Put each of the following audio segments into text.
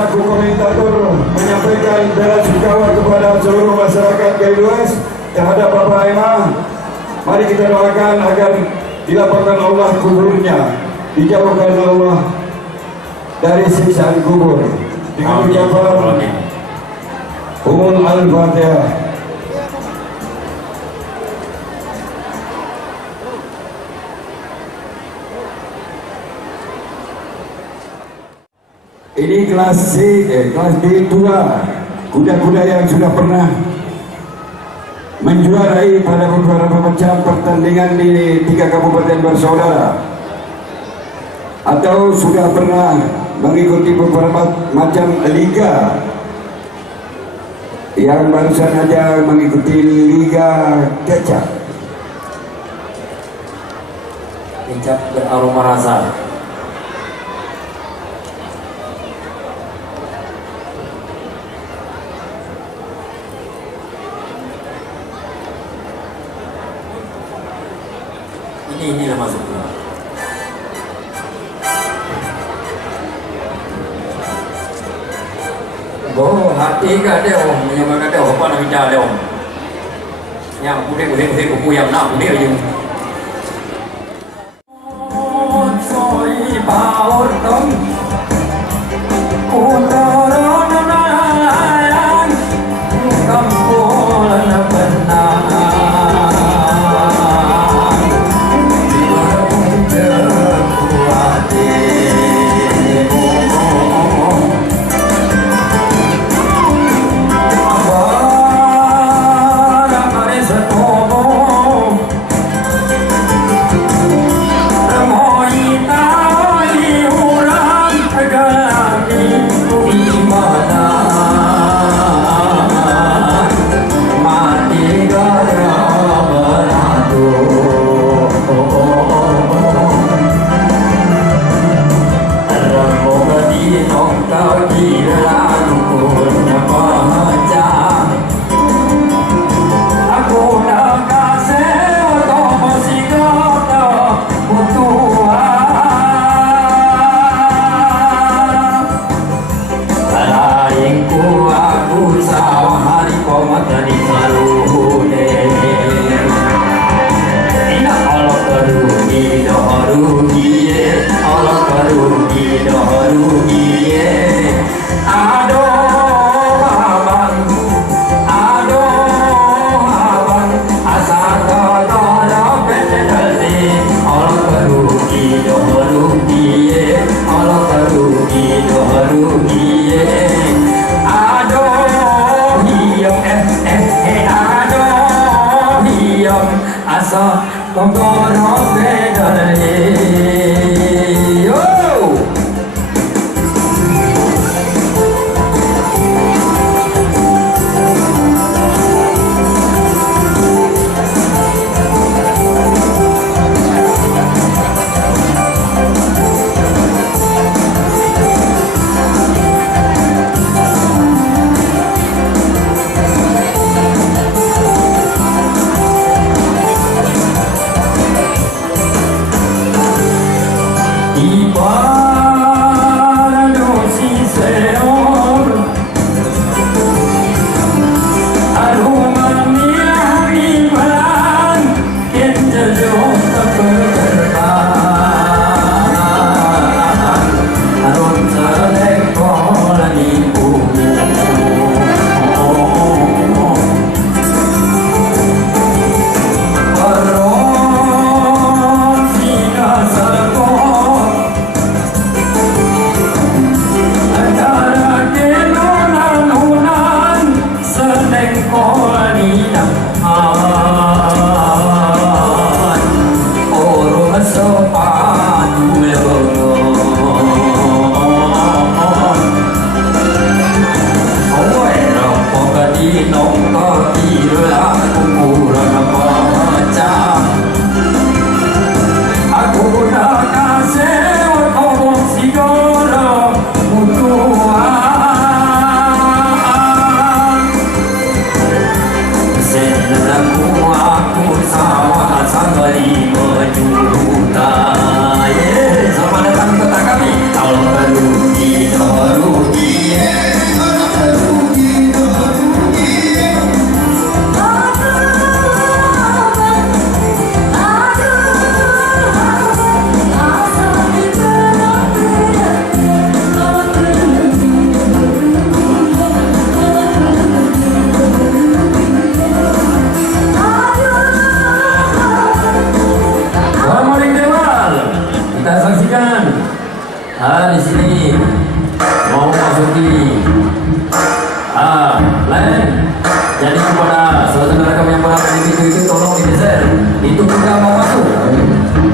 selaku komentator menyampaikan bela sungkawa kepada seluruh masyarakat Kaliluas terhadap Bapak Emah. Mari kita doakan agar dilapangkan Allah kuburnya, dijauhkan Allah dari siksaan kubur. Dengan ucapan Umul Al-Fatihah. Ini kelas D2, kuda-kuda yang sudah pernah menjuarai pada beberapa macam pertandingan di 3 kabupaten bersaudara, atau sudah pernah mengikuti beberapa macam liga, yang barusan saja mengikuti liga kecap. Kecap beraroma rasa. Inilah masuknya. Boh, hati ka dia om, menyebabkan dia apa nak bicara dia om. Yang budek kupu yang nak budek je. Soi baur tom, kutoron nayan, kampulan benar.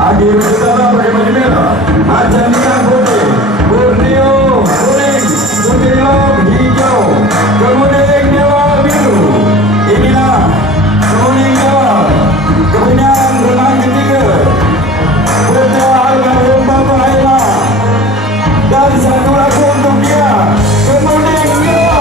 Akhir utama pakai baju merah, Macan Merah putih, Borneo kuning, Kutilop hijau, kemudian Jawa biru. Inilah kuning Jawa, kemudian renang ketiga, Putra almarhum Bapak Ella, dan satu lagu untuk dia, kemudian Jawa.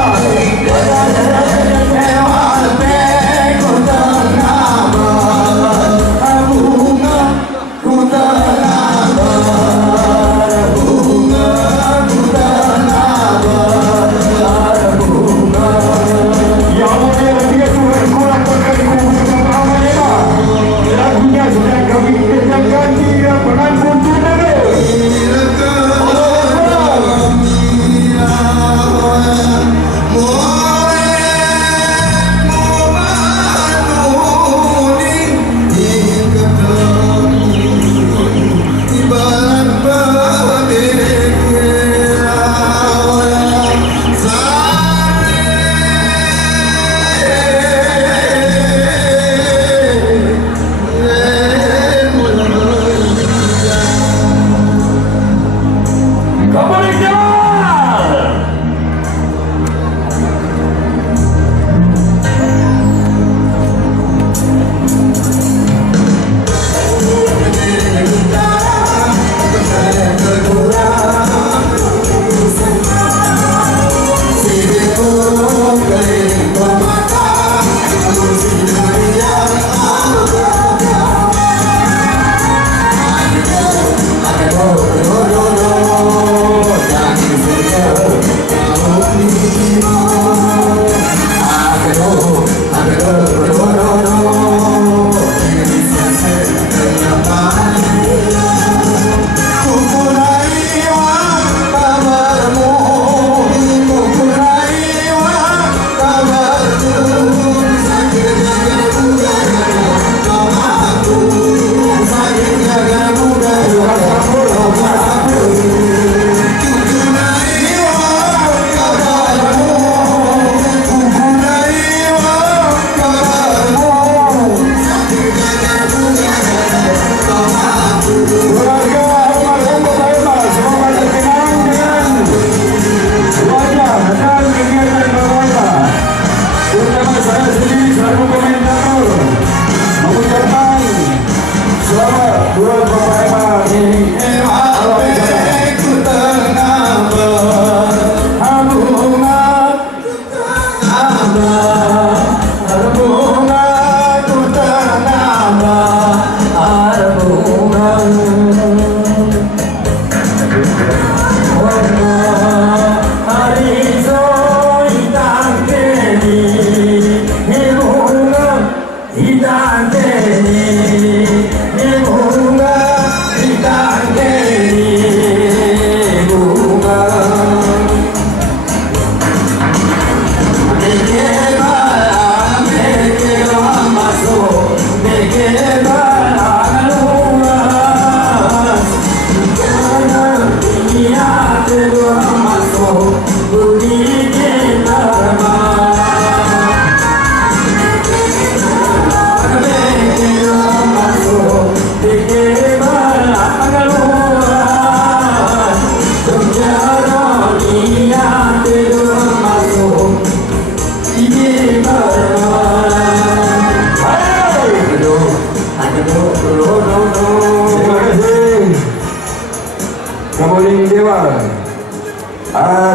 Kemudian Dewa,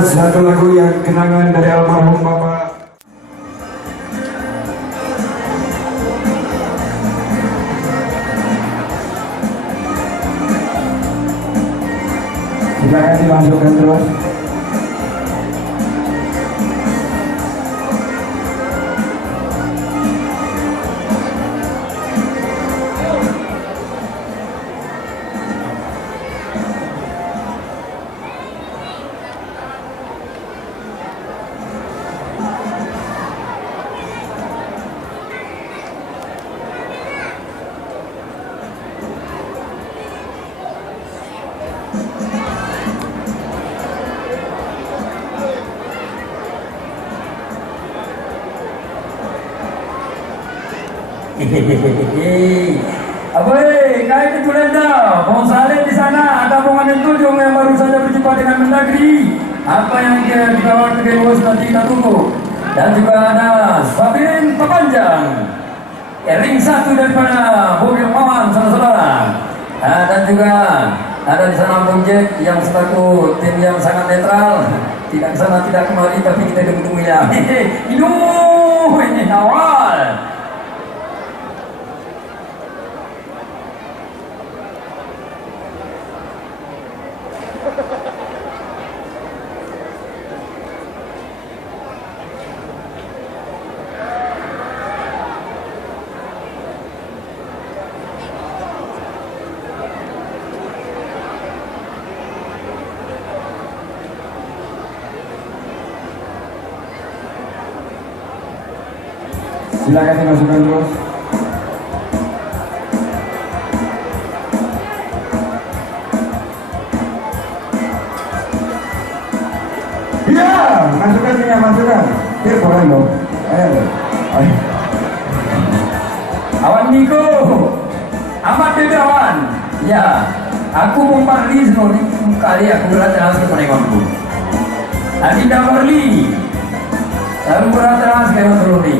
satu lagu yang kenangan dari almarhum Bapak. Silakan dimasukkan terus. Abai, kaya ketulan dah. apa yang dia dibawa ke Dewas nanti kita tunggu. Dan juga ada Sabirin Papanjang, ring 1 daripada Bukit Mawan, saudara-saudara. Dan juga ada di sana Bung Jack yang selaku tim yang sangat netral, tidak ke sana tidak kemari, tapi kita ketemu ya. Ini awal. Silakan dimasukkan terus. Ya, masukkan minyak, masukkan. Dia boleh loh. Ayo. Awan Niko, Ahmad Begawan. Ya, aku memparlis nih kali aku berlatih ke penengokku. Adinda Marli, aku berlatih ke Roni.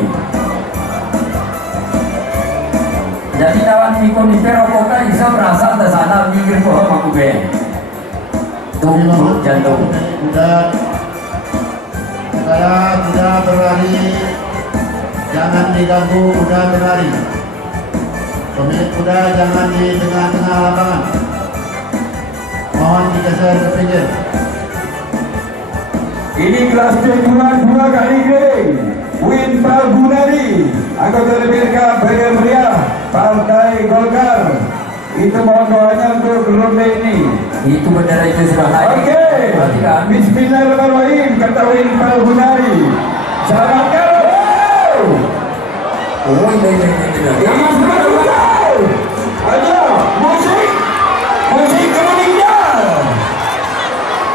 Jadi lawan Niko di Perokota bisa berasal dari sana mikir bahwa aku be. Tunggu jantung. Kuda berlari, jangan diganggu kuda berlari. Pemilik kuda jangan di tengah-tengah lapangan. Mohon digeser ke pinggir. Ini kelas C2 kali geng. Win Palgunari, anggota DPRK Bagian Meriah Partai Golkar. Itu mohon doanya untuk ronde ini. Itu bendera itu sudah naik. Oke. Bismillahirrahmanirrahim. Kata Win Palgunari. Selamatkan. Oh ini. Jangan berlalu. Ayo, musik. Musik kemeningnya.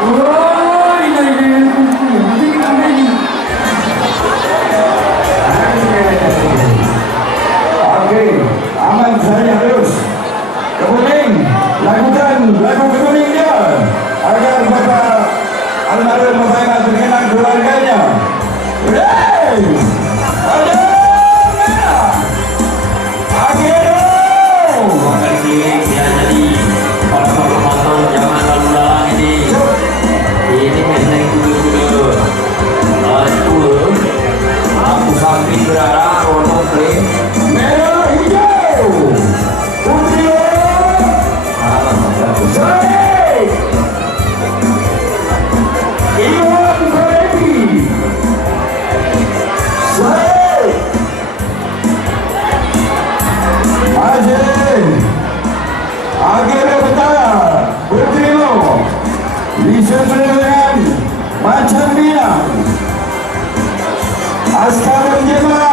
Oh ini. Oke, aman saya terus. Kemudian lakukan lagu kemeningnya agar Bapak almarhum Bapak dengan keluarganya. Hey, ada merah. Akhirnya. Makasih ya jadi para penonton jangan lalu ini. Ini meneng dulu. Aku sambil berarah Rono Play. Merah hijau. Putri Baik. Iwan Freddy. Baik. Azin. Akhirnya betara. Berterima. Disusul dengan Macam Bilang. Askar Jema.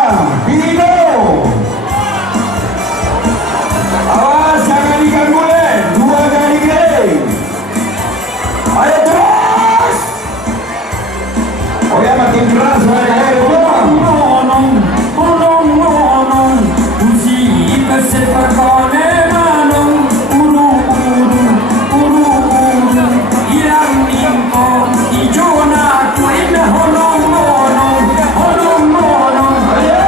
Pino. Awas jangan diganggu oleh 2 kali geng. Ayo terus. Oh ya makin keras mereka pulang. Usi kesepakat manong uru ilang ningko ijona kuina honong Ayo.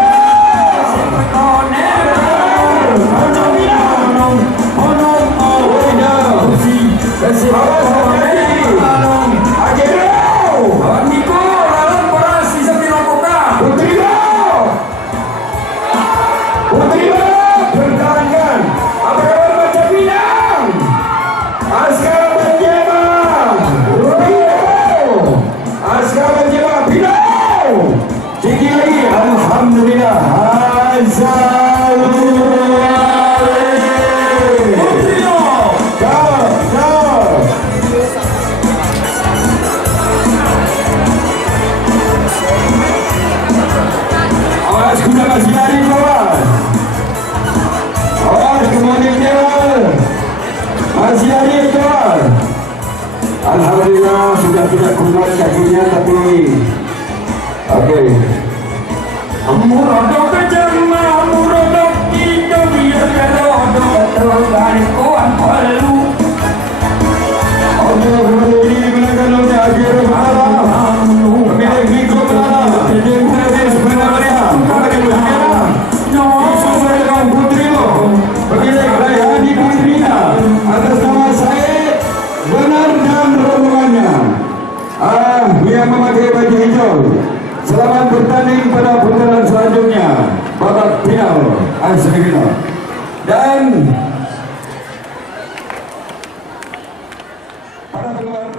Alhamdulillah. Awas kuda masih lari bawah. Awas kemudian jewel. Masih lari bawah. Alhamdulillah sudah tidak kuat kakinya tapi oke. Murodok kejama, murodok itu biar kerodok terlalu kuat palu. Oke, kemudian ini digunakan oleh akhir yang memakai baju hijau, selamat bertanding pada putaran selanjutnya, babak final, semifinal. Dan para penggemar